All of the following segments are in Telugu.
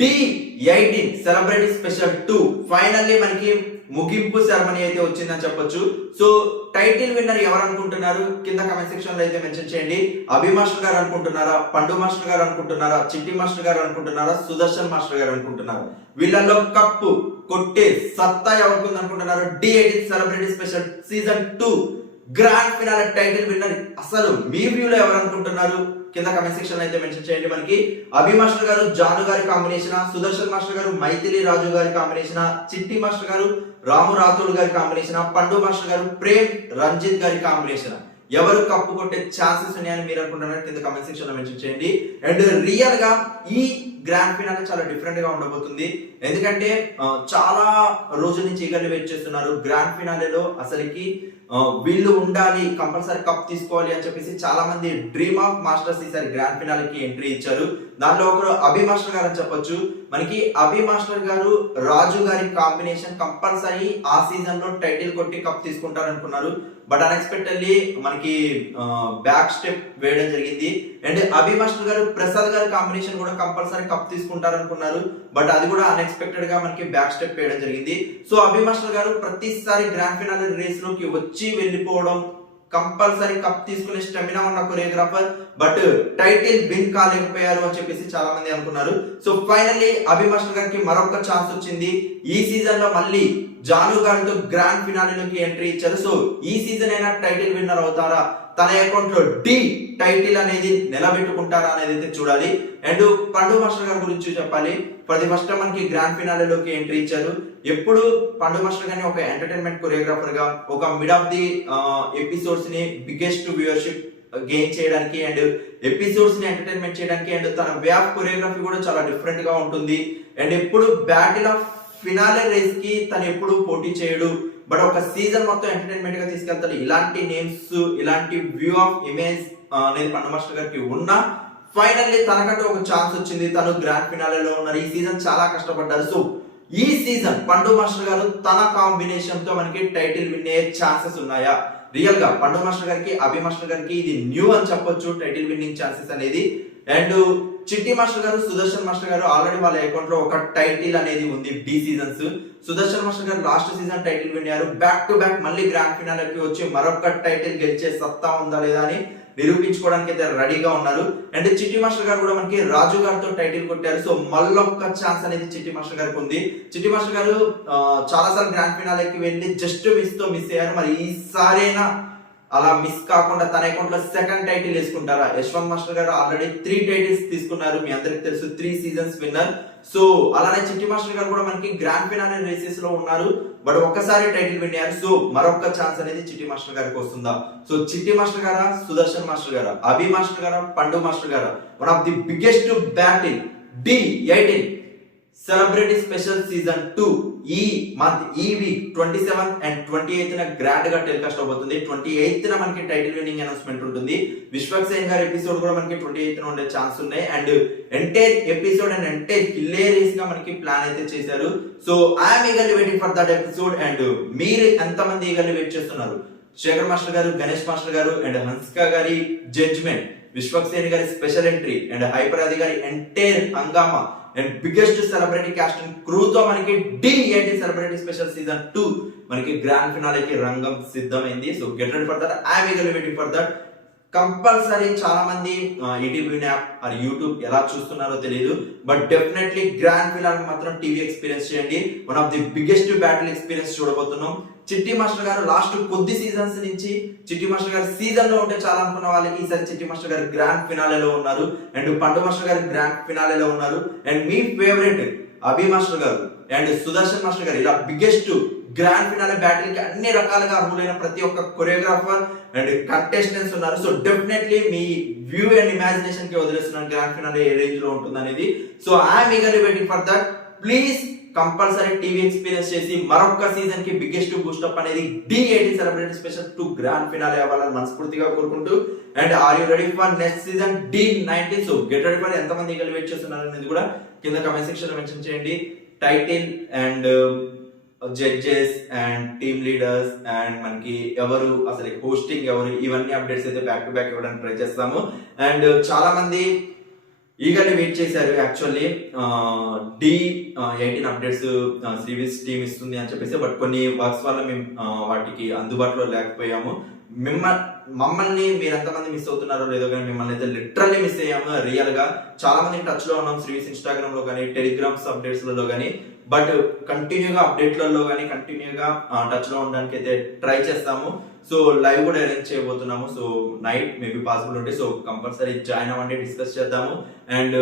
D18 సెలబ్రిటీ స్పెషల్ 2 ఫైనల్లీ మనకి ముగింపు సెరమనీ అయితే వచ్చిందని చెప్పొచ్చు. సో టైటిల్ విన్నర్ ఎవరు అనుకుంటున్నారు? కింద కమెంట్ సెక్షన్ లో అయితే మెన్షన్ చేయండి. అభి మాస్టర్ గారు అనుకుంటున్నారా, పండు మాస్టర్ గారు అనుకుంటున్నారా, చిట్టి మాస్టర్ గారు అనుకుంటున్నారా, సుదర్శన్ మాస్టర్ గారు అనుకుంటున్నారా? వీళ్ళల్లో కప్పు కొట్టే సత్తా ఎవరికి ఉంది అనుకుంటున్నారు? D18 celebrity special season 2 grand finale title winner అసలు మీ వ్యూలో ఎవరు అనుకుంటున్నారు? కింద కమెంట్ సెక్షన్ అయితే మెన్షన్ చేయండి. మనకి అభి మాస్టర్ గారు జాను గారి కాంబినేషన్, సుదర్శన్ మాస్టర్ గారు మైథిలి రాజు గారి కాంబినేషన్, చిట్టి మాస్టర్ గారు రాము రాథోడ్ గారి కాంబినేషన్, పండు మాస్టర్ గారు ప్రేమ్ రంజిత్ గారి కాంబినేషన్ ఎవరు కప్పు కొట్టే ఛాన్సెస్ ఉన్నాయని మీరు అనుకుంటున్నారు? కింద కమెంట్ సెక్షన్ లో మెన్షన్ చేయండి. అండ్ రియల్ గా ఈ గ్రాండ్ ఫినాలే చాలా డిఫరెంట్ గా ఉండబోతుంది. ఎందుకంటే చాలా రోజుల నుంచి ఈగర్లీ వెయిట్ చేస్తున్నారు. గ్రాండ్ ఫినాలేలో అసలుకి వీళ్ళు ఉండాలి, కంపల్సరీ కప్ తీసుకోవాలి అని చెప్పేసి చాలా మంది డ్రీమ్ ఆఫ్ మాస్టర్స్ ఈసారి గ్రాండ్ ఫినాలేకి ఎంట్రీ ఇచ్చారు. దాంట్లో ఒకరు అభి మాస్టర్ గారు అని చెప్పొచ్చు. మనకి అభి మాస్టర్ గారు రాజు గారి కాంబినేషన్ కంపల్సరీ ఆ సీజన్ లో టైటిల్ కొట్టి కప్ తీసుకుంటారు అనుకున్నారు. బట్ అన్ఎక్స్పెక్టెడ్లీ మనకి బ్యాక్ స్టెప్ వేయడం జరిగింది. అండ్ అభి మాస్టర్ గారు ప్రసాద్ గారి కాంబినేషన్ కూడా కంపల్సరీ కప్ తీసుకుంటారు అనుకున్నారు. బట్ అది కూడా అన్ఎక్స్పెక్టెడ్ గా మనకి బ్యాక్ స్టెప్ వేయడం జరిగింది. సో అభి మాస్టర్ గారు ప్రతిసారి గ్రాండ్ ఫినాలే రేస్ లోకి వచ్చి వెళ్ళిపోవడం, కంపల్సరీ కప్ తీసుకునే స్టెమినా ఉన్న కొరియోగ్రాఫర్, బట్ టైటిల్ విన్ కాలేకపోయారు అని చెప్పేసి చాలా మంది అనుకున్నారు. సో ఫైనల్లీ అభి మాస్టర్ గారికి మరొక ఛాన్స్ వచ్చింది. ఈ సీజన్ లో మళ్ళీ జాను గారితో గ్రాండ్ ఫినాలేలోకి ఎంట్రీ ఇచ్చారు. సో ఈ సీజన్ అయినా టైటిల్ విన్నర్ అవుతారా, తన అకౌంట్ లో డి టైటిల్ అనేది నిలబెట్టుకుంటారా అనేది అయితే చూడాలి. అండ్ పండు మాస్టర్ గారి గురించి చెప్పాలి. ఫర్ ది ఫస్ట్ టైం మనకి గ్రాండ్ ఫినాలేలోకి ఎంట్రీ ఇచ్చారు. ఎప్పుడు పండు మాస్టర్ గారిని ఒక ఎంటర్టైన్మెంట్ కొరియోగ్రాఫర్ గా ఒక మిడ్ ఆఫ్ ది ఎపిసోడ్స్ ని బిగ్గెస్ట్ వ్యూవర్షిప్ గెయిన్ చేయడానికి అండ్ ఎపిసోడ్స్ ని ఎంటర్టైన్మెంట్ చేయడానికి అండ్ తన వే ఆఫ్ కొరియోగ్రఫీ కూడా చాలా డిఫరెంట్ గా ఉంటుంది. అండ్ ఎప్పుడు బ్యాటిల్ ఆఫ్ ఫినాలే రేస్ కి తను ఎప్పుడు పోటీ చేయడు, బట్ ఒక సీజన్ మొత్తం ఎంటర్టైన్మెంట్ గా తీసుకెళ్తాడు. ఇలాంటి నేమ్స్, ఇలాంటి వ్యూ ఆఫ్ ఇమేజ్ అనేది పండు మాస్టర్ గారికి ఉన్నా ఫైనల్లీ తనకంటూ ఒక ఛాన్స్ వచ్చింది. తను గ్రాండ్ ఫినాలేలో ఉన్నారు. ఈ సీజన్ చాలా కష్టపడ్డారు. సో ఈ సీజన్ పండు మాస్టర్ గారు తన కాంబినేషన్ తో మనకి టైటిల్ విన్ అయ్యే ఛాన్సెస్ ఉన్నాయా? రియల్ గా పండు మాస్టర్ గారికి అభి మాస్టర్ గారికి ఇది న్యూ అని చెప్పొచ్చు టైటిల్ విన్నింగ్ ఛాన్సెస్ అనేది. అండ్ చిట్టి మాస్టర్ గారు, సుదర్శన్ మాస్టర్ గారు ఆల్రెడీ వాళ్ళ అకౌంట్ లో ఒక టైటిల్ అనేది ఉంది డి సీజన్స్. సుదర్శన్ మాస్టర్ గారు లాస్ట్ సీజన్ టైటిల్ విన్నారు. బ్యాక్ టు బ్యాక్ మళ్ళీ గ్రాండ్ ఫినాలేకి వచ్చి మరొక టైటిల్ గెలిచే సత్తా ఉందా లేదా అని నిరూపించుకోవడానికి అయితే రెడీగా ఉన్నారు. అండ్ చిట్టి మాస్టర్ గారు కూడా మనకి రాజు గారితో టైటిల్ కొట్టారు. సో మళ్ళొక్క ఛాన్స్ అనేది చిట్టి మాస్టర్ గారికి ఉంది. చిట్టి మాస్టర్ గారు చాలా సార్లు గ్రాండ్ ఫినాలేకి వెళ్ళి జస్ట్ మిస్ అయ్యారు. మరి ఈసారైనా అలా మిస్ కాకుండా తన అకౌంట్ లో సెకండ్ టైటిల్ వేసుకుంటారా? యశ్వంత్ మాస్టర్ గారు ఆల్రెడీ 3 టైటిల్స్ తీసుకున్నారు, మీ అందరికి తెలుసు, 3 సీజన్స్ విన్నర్. సో అలానే చిట్టి మాస్టర్ గారు కూడా మనకి గ్రాండ్ ఫినాలే రేసెస్ లో ఉన్నారు, బట్ ఒక్కసారి టైటిల్ విన్ అయ్యారు. సో మరొక ఛాన్స్ అనేది చిట్టి మాస్టర్ గారికి వస్తుందా? సో చిట్టి మాస్టర్ గారా, సుదర్శన్ మాస్టర్ గారా, అభి మాస్టర్ గారా, పండు మాస్టర్ గారా? One of the biggest battle D18 celebrity special season 2 ఈ మంత్ ఈ week 27th and 28th grand గా టెలికాస్ట్ అవబోతుంది. 28th మనకి టైటిల్ విన్నింగ్ అనౌన్స్మెంట్ ఉంటుంది. విశ్వక్సేన్ గారి ఎపిసోడ్ కూడా మనకి 28th ఉండే ఛాన్స్ ఉన్నాయి. And entire episode and entire hilarious గా మనకి ప్లాన్ అయితే చేశారు. So I'm eagerly waiting for that episode. And మీరు ఎంతమంది ఈగర్లీ వెయిట్ చేస్తున్నారు? శేఖర్ మాస్టర్ గారు, గణేష్ మాస్టర్ గారు అండ్ హన్సిక గారి జడ్జ్మెంట్, విశ్వక్సేన్ గారి స్పెషల్ ఎంట్రీ అండ్ హైపర్ ఆది గారి ఎంటైర్ హంగామా and biggest celebrity cost and crew తో మనకి D18 సెలబ్రిటీ స్పెషల్ సీజన్ 2 మనకి గ్రాండ్ ఫినాలేకి రంగం సిద్ధమైంది. So get ready for that. I'm eagerly waiting for that. Compulsory చాలా మంది ఈటీవీ యాప్ ఆర్ యూట్యూబ్ ఎలా చూస్తున్నారో తెలియదు, బట్ డెఫినెట్లీ గ్రాండ్ ఫినాలే మాత్రం టీవీ ఎక్స్పీరియన్స్ చేయండి. One of the biggest battle experience చూడబోతున్నాం. చిట్టి మాస్టర్ గారు లాస్ట్ కొద్ది సీజన్స్ నుంచి చిట్టి మాస్టర్ గారు సీజన్ లో ఉంటే చాలా అనుకున్న వాళ్ళకి ఈసారి చిట్టి మాస్టర్ గారు గ్రాండ్ ఫినాలేలో ఉన్నారు. అండ్ పండు మాస్టర్ గారు గ్రాండ్ ఫినాలేలో ఉన్నారు. And me favourite Abhi master గారు అండ్ సుదర్శన్ మాస్టర్ గారు ఇలా బిగ్గెస్ట్ గ్రాండ్ ఫినాలే బ్యాటిల్ కి అన్ని రకాలుగా అర్హులైన ప్రతి ఒక్క కొరియోగ్రాఫర్ అండ్ కంటెస్టెంట్స్ ఉన్నారు. So definitely me view and imagination కి వదిలేస్తున్నాను గ్రాండ్ ఫినాలే ఏ రేంజ్ లో ఉంటుంది అనేది. So I'm eagerly waiting for that. Please compulsory TV experience చేసి మరొక సీజన్ కి బిగ్గెస్ట్ బూస్టప్ అనేది D18 celebrity special 2 grand finale అవ్వాలని మనస్ఫూర్తిగా కోరుకుంటూ, and are you ready for next season D19? So get ready for. ఎంతమంది ఈగర్లీ వెయిట్ చేస్తున్నారు అనేది కూడా కింద కామెంట్ సెక్షన్ లో మెన్షన్ చేయండి. Title and judges and team leaders and మనకి ఎవరు అసలు హోస్టింగ్ ఎవరు, ఇవన్నీ అప్డేట్స్ అయితే బ్యాక్ టు బ్యాక్ ఇవ్వడానికి ట్రై చేస్తాము. అండ్ చాలా మంది ఈగర్లీ వెయిట్ చేశారు. Actually D18 updates series team ఇస్తుంది అని చెప్పేసి, బట్ కొన్ని వర్క్స్ వల్ల మేము వాటికి అందుబాటులో లేకపోయాము. మమ్మల్ని మీరు ఎంతమంది మిస్ అవుతున్నారో లేదో కానీ మిమ్మల్ని అయితే లిటరల్లీ మిస్ అయ్యాము. రియల్ గా చాలా మంది టచ్ లో ఉన్నాం సిరీస్ ఇన్స్టాగ్రామ్ లో కానీ టెలిగ్రామ్స్ అప్డేట్స్ లలో కానీ, బట్ కంటిన్యూగా అప్డేట్లలో కానీ కంటిన్యూగా టచ్ లో ఉండడానికి అయితే ట్రై చేస్తాము. సో లైవ్ కూడా అరేంజ్ చేయబోతున్నాము. సో నైట్ మేబీ పాసిబుల్ ఉంటే సో కంపల్సరీ జాయిన్ అవ్వండి, డిస్కస్ చేద్దాము. అండ్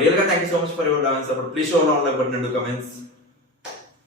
రియల్ గా thank you so much for your love and support. Please show love button and comments.